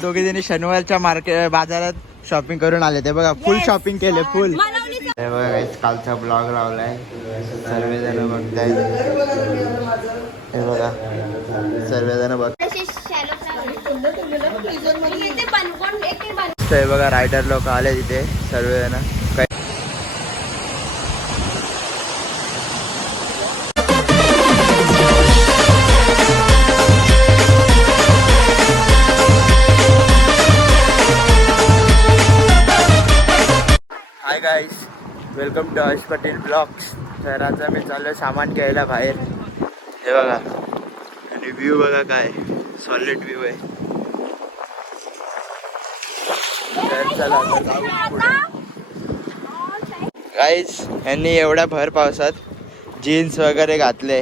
दोघे जणी शनिवारच्या मार्केट बाजारात शॉपिंग करून आले ते बघा. फुल शॉपिंग केले फुल. हे बघा कालचा ब्लॉग लावलाय सर्वजण बघताय. हे बघा सर्वजण बघ. हे बघा रायडर लोक आले तिथे सर्वजण. Hi guys, welcome to Harsh Patel blogs. तर आता मी चाललोय सामान घ्यायला बाहेर. हे बघा आणि व्ह्यू बघा काय सॉलिड व्ह्यू आहे. तर चला गाईज, यांनी एवढ्या भर पावसात जीन्स वगैरे घातले.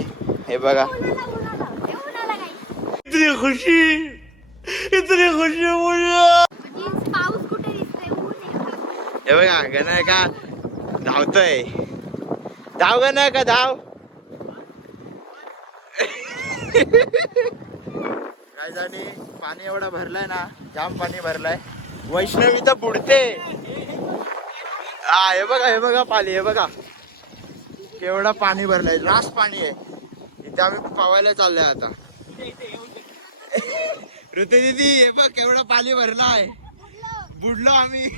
हे बघा इतनी खुशी हे बघा गणय का धावतोय. धाव गणय का धाव. काय जाणी पाणी एवढा भरलाय ना, जाम पाणी भरलाय. वैष्णवी तर बुडते. हा हे बघा पाणी. हे बघा केवढा पाणी भरलाय, रास पाणी आहे इथे. आम्ही पावायला चाललोय आता. ऋतू दीदी हे बघ केवढं पाणी भरलाय. बुडलो आम्ही.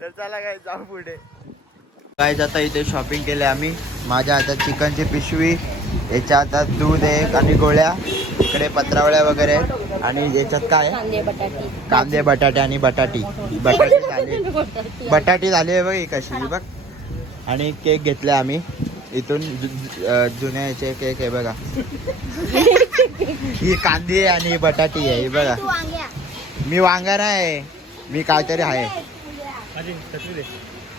तर चला काय जाऊ पुढे. काय आता इथे शॉपिंग केले आम्ही. माझ्या हातात चिकनची पिशवी, याच्या हातात दूध एक आणि गोळ्या, इकडे पत्रावळ्या वगैरे. आणि याच्यात काय कांदे बटाटे आणि बटाटी झाले. बटाटी झाली आहे बघ कशी बघ. आणि केक घेतले आम्ही इथून जुन्या याचे केक. आहे बघा ही कांदे आणि बटाटी आहे. बघा मी वांगा नाही, मी काहीतरी आहे.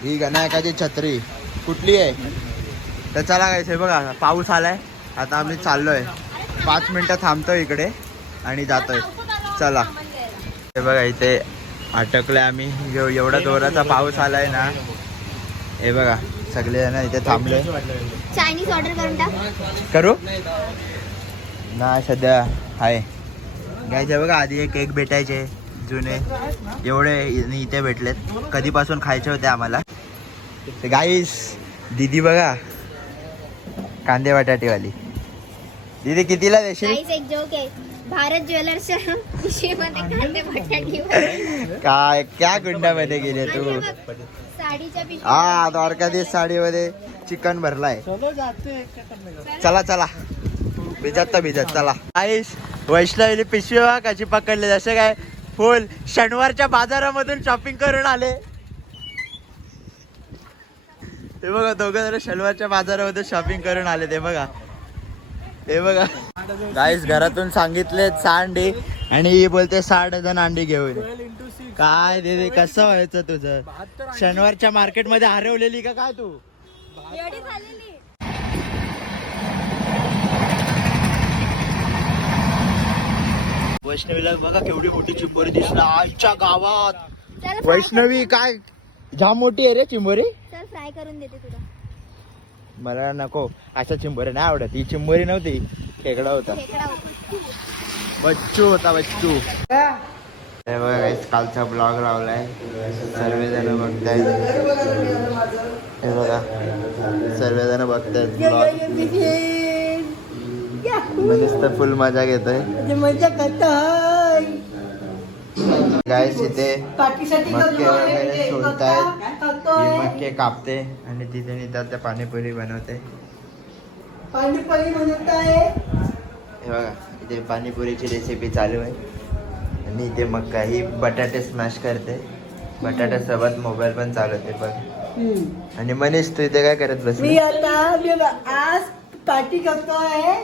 ही गणायकाची छत्री कुठली आहे. तर चला काय बघा पाऊस आलाय. आता आम्ही चाललोय, 5 मिनिटं थांबतोय इकडे आणि जातोय. चला हे बघा इथे अटकलोय आम्ही. एवढा जोराचा पाऊस आलाय ना. हे बघा सगळेजण इथे थांबले. चायनीज ऑर्डर करून टाक. करू ना सध्या आहे घ्यायचे. बघा आधी एक केक भेटायचे जुने, एवढे इथे भेटलेत. कधीपासून खायचे होते आम्हाला. गाईस दीदी बघा कांदे बटाटेवाली. दीदी कितीला देशील. एक जोक आहे, भारत ज्वेलर्सच्या पिशवीमध्ये कांदे बटाटे. काय क्या गुंडामध्ये गेले तू. साडीच्या पिशवी. हा द्वारकाधीश साडीमध्ये चिकन भरलाय. चला चला भिजत चला. आईस वैष्णवीने पिशवी कशी पकडले जसे काय फुल शनिवारच्या बाजारामधून शॉपिंग करून आले. ते बघा दोघं जरा शनिवारच्या बाजारामधून शॉपिंग करून आले. ते बघा हे बघा गाईस घरातून सांगितले 6 अंडी आणि ही बोलते 6 डझन अंडी घेऊन. काय दे कसं व्हायचं तुझं. शनिवारच्या मार्केट मध्ये हरवलेली का काय तू. वैष्णवीला बघा केवढी मोठी चिंबोरी दिसला आईच्या गावात. वैष्णवी काय जाम मोठी आहे रे चिंबोरी. चल फ्राय करून देते तुला. मला नको अशा चिंबोरी नाही आवडत. ही चिंबोरी नव्हती, खेकडा होता. बच्चू होता बच्चू. हे बघा कालचा ब्लॉग लावलाय सर्वजण बघताय. हे बघा सर्वजण बघतायत ब्लॉग. नुसतं फुल मजा घेतोय. गाईस इथे मक्के वगैरे सोडतायत. ही मक्के कापते आणि तिथे नेतात त्या पाणीपुरी बनवते. हे बघा इथे पाणीपुरीची रेसिपी चालू आहे. आणि इथे मक्का ही बटाटे स्मॅश करते. बटाट्यासोबत मोबाईल पण चालवते पण. आणि मनीष तू इथे काय करत बसली. मी आता आज पार्टी करतोय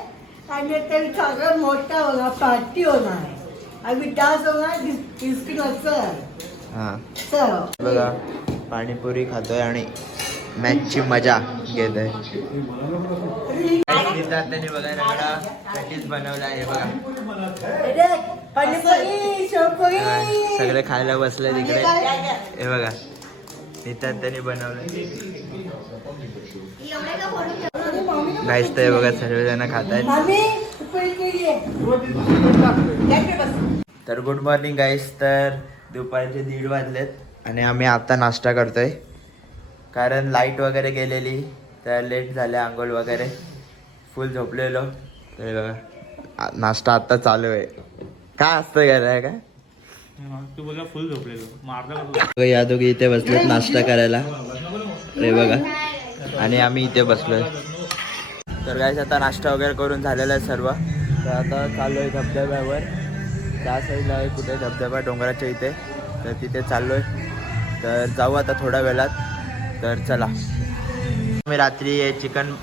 आणि ते सगळं मोठा होणार पार्टी होणार आहे. आम्ही डान्स होणार बिस्किट हा बघा पाणीपुरी खातोय आणि मॅचची मजा घेतोय. बघा पॅटीस बनवला आहे बघा. सगळे खायला बसले तिकडे. हे बघा इथं त्यांनी बनवलं. गाईस ते बघा सर्वजण खात आहेत. तर गुड मॉर्निंग गाईस. तर दुपारचे 1:30 वाजलेत आणि आम्ही आता नाश्ता करतोय कारण लाईट वगैरे गेलेली तर लेट झाले. आंघोळ वगैरे फुल झोपलेलो. तर बघा नाश्ता आता चालू आहे. काय असतं काय काय तू बोला फुल झोपलेलो. या दोघी इथे बसलेत नाश्ता करायला. हे बघा आणि आम्ही इथे बसलोय. तर गाईस आता नाश्ता वगैरे करून झालेला आहे सर्व. तर आता चाललोय धबधब्यावर. त्या साईडला आहे कुठे धबधबा डोंगराच्या इथे. तर तिथे चाललोय. तर जाऊ आता थोड्या वेळात. तर चला. मी रात्री हे चिकन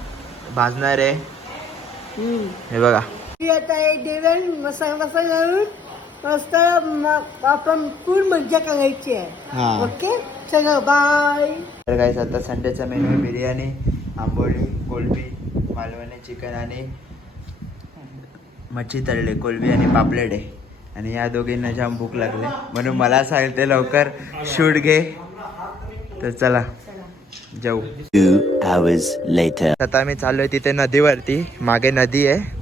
भाजणार आहे. हे बघा आता एक जेवण मसाला घालून मस्त आपण फुल मज्जा करायची आहे. हा. ओके चलो बाय. तर गाईस आता संडेचा मेनू आहे बिर्याणी, आंबोळी, कोलबी, मालवणी चिकन आणि मच्छी तळले, कोलबी आणि पापलेट आहे. आणि या दोघींना जाम भूक लागले म्हणून मला सांगते लवकर शूट घे. तर चला जाऊ. 2 hours later. आता आम्ही चाललोय तिथे नदीवरती. मागे नदी आहे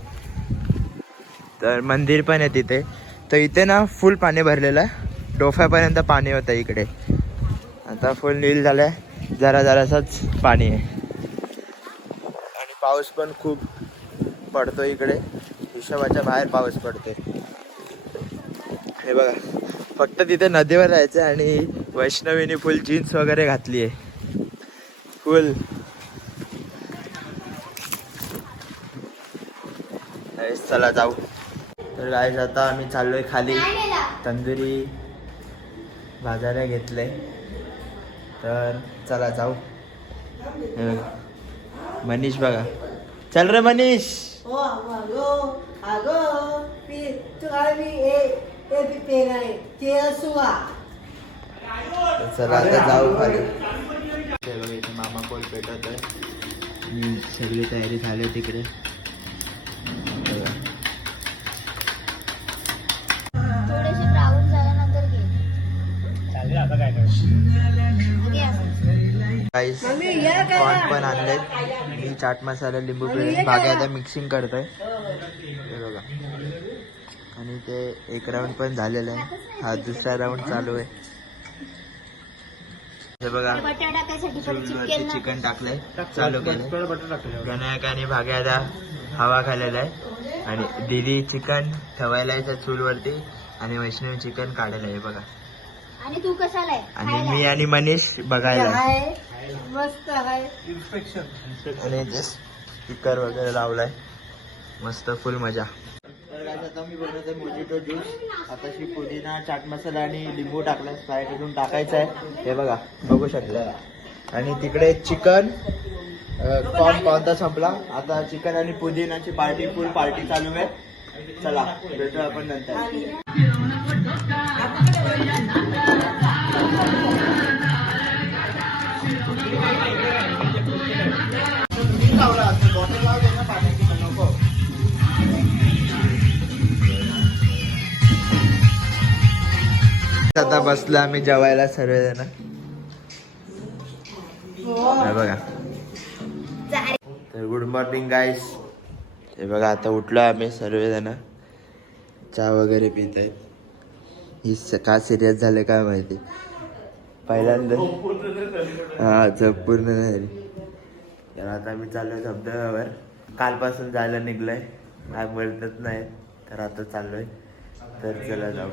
तर मंदिर पण आहे तिथे. तर इथे ना फुल पाणी भरलेलं आहे. डोफ्यापर्यंत पाणी होतं इकडे. आता फुल नील झालंय. जरा जरासाच पाणी आहे आणि पाऊस पण खूप पडतो इकडे. हिशोबाच्या बाहेर पाऊस पडते. हे बघा फक्त तिथे नदीवर जायचं आणि वैष्णवीने फुल जीन्स वगैरे घातली आहे फुल. चला जाऊ. तर गाईस आता आम्ही चाललोय खाली. तंदुरी भाजायला घेतलंय. तर चला जाऊ. हे बघा. मनीष बघा. चल रे मनीष. हो अगो अगो तू आम्ही ए पेराय ते असुवा. चला आता जाऊ खाली. हे बघा इथे मामा कोल पेटत आहे. सगळी तयारी झाली तिकडे. बघा. थोडेसे ब्राऊन झाल्यानंतर घे. चालेल आता काय कर. घे असं. गाईस मम्मी, या करा. कॉर्न पण आणलेत. मी चाट मसाला लिंबू पिळून बाकी आता मिक्सिंग करतोय. हे बघा. आणि ते एक राऊंड पण झालेला आहे. हा दुसरा राऊंड चालू आहे. हे बघा बटाटा टाकायसाठी पण चिकन ना. चिकन टाकलंय. चालू केलंय. बटर टाकलं. गणायक आणि भाग्याला हवा खाल्लेला आहे. आणि दिदी चिकन ठेवायला आहे त्या चूलवरती आणि वैष्णवी चिकन काढायला आहे. बघा. आणि तू कशाला आहे? आणि मी आणि मनीष बघायला आहे. आहे मस्त आहे. आणि ते स्पीकर वगैरे लावलाय. मस्त फुल मजा. तर आता मी बनवतोय मोजिटो ज्यूस. आताशी पुदिना चाट मसाला आणि लिंबू टाकलाय. स्प्राईट अजून टाकायचं आहे. हे बघा बघू शकता. आणि तिकडे चिकन कॉर्न पावता संपला. आता चिकन आणि पुदिनाची पार्टी फुल पार्टी चालू आहे. चला भेटू आपण नंतर. आता बसलो आम्ही जेवायला सर्वजण. हे बघा. तर गुड मॉर्निंग गाईस. हे बघा आता उठलो आम्ही सर्वजण. चहा वगैरे पित आहेत. ही का सिरियस झाले काय माहिती. पहिल्यांदा हा झोप पूर्ण झाली. तर आता आम्ही चाललोय धबधब्यावर. कालपासून जायला निघलोय. काय बोलतच नाही. तर आता चाललोय. तर चला जाऊ.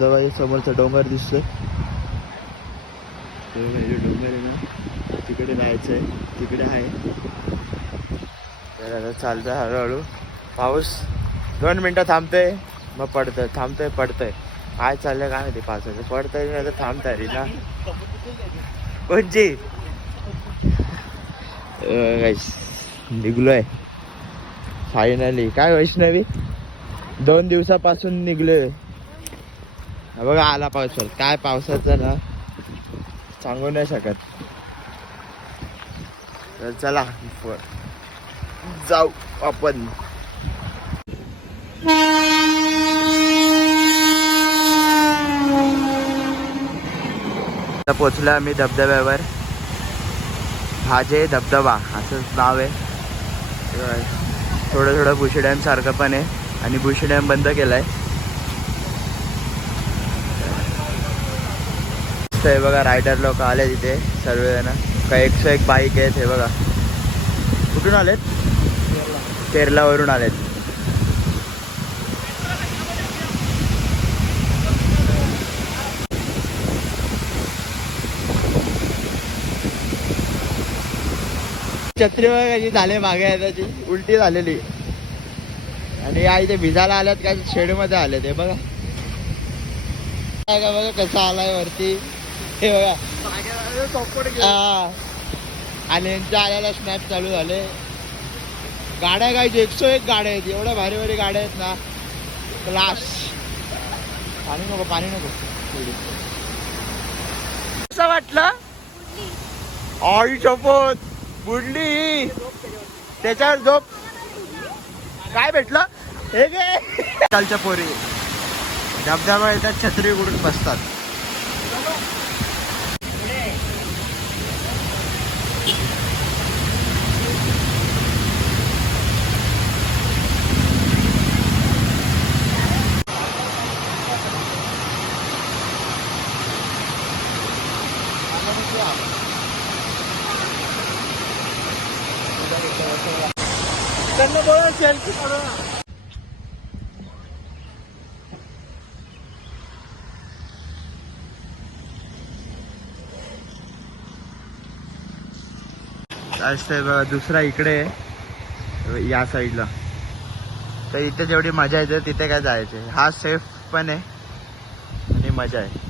जवळ समोरचा डोंगर दिसतोय. डोंगर आहे ना तिकडे जायचं आहे. तिकडे आहे. तर आता चालतंय हळूहळू. पाऊस 2 मिनिटं थांबतोय मग पडतंय. थांबतोय पडतंय. काय चाललंय काय माहिती. पावसाचं पडतंय नाही तर थांबताय रे ना. कोणची निघलोय फायनली. काय वैष्णवी 2 दिवसापासून निघलोय. बघा आला पाऊस. काय पावसाचं ना सांगू नाही शकत. तर चला जाऊ आपण. आता पोचलो आम्ही धबधब्यावर. भाजे धबधबा असंच नाव आहे. थोडं थोडं बुशी डॅम सारखं पण आहे आणि बुशी डॅम बंद केलाय. हे बघा रायडर लोक आले तिथे सर्वजण. काय 101 बाईक आहेत. हे बघा कुठून आलेत? केरलावरून आलेत. छत्री बघा कशी झाले मागे त्याची उलटी झालेली. आणि आई ते भिजायला आल्यात काय शेड मध्ये आले ते बघा. बघा कसा आलाय वरती. हे बघा आणि यांच्या आल्याला स्नॅप चालू झाले. गाड्या काय 101 गाड्या आहेत. एवढ्या भारी भारी गाड्या आहेत ना क्लास. पाणी नको पाणी नको. कसं वाटलं? आई शपथ बुडली. त्याच्यावर झोप. काय भेटलं? हे गे कालच्या पोरी धबधबा येतात छत्री उडून बसतात. त्यांना बोला सेल्फी काढू ना. असं बघा दुसरा इकडे आहे या साईडला. तर इथे जेवढी मजा येते तिथे काय जायचे. हा सेफ पण आहे आणि मजा आहे.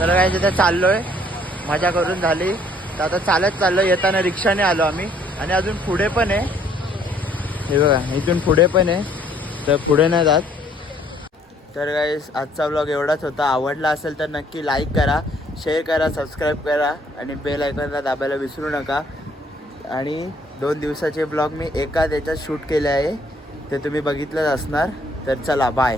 तर काय तिथे चाललोय. मजा करून झाली तर आता चालत चाललो. येताना रिक्षाने आलो आम्ही. आणि अजून पुढे पण आहे. हे बघा इथून पुढे पण आहे. तर पुढे नाही जात. तर गाईस आजचा व्लॉग एवढाच होता. आवडला असेल तर नक्की लाईक करा, शेअर करा, सबस्क्राईब करा आणि बेल आयकॉनला दाबायला विसरू नका. आणि 2 दिवसाचे ब्लॉग मी एका याच्यात शूट केले आहे ते तुम्ही बघितलंच असणार. तर चला बाय.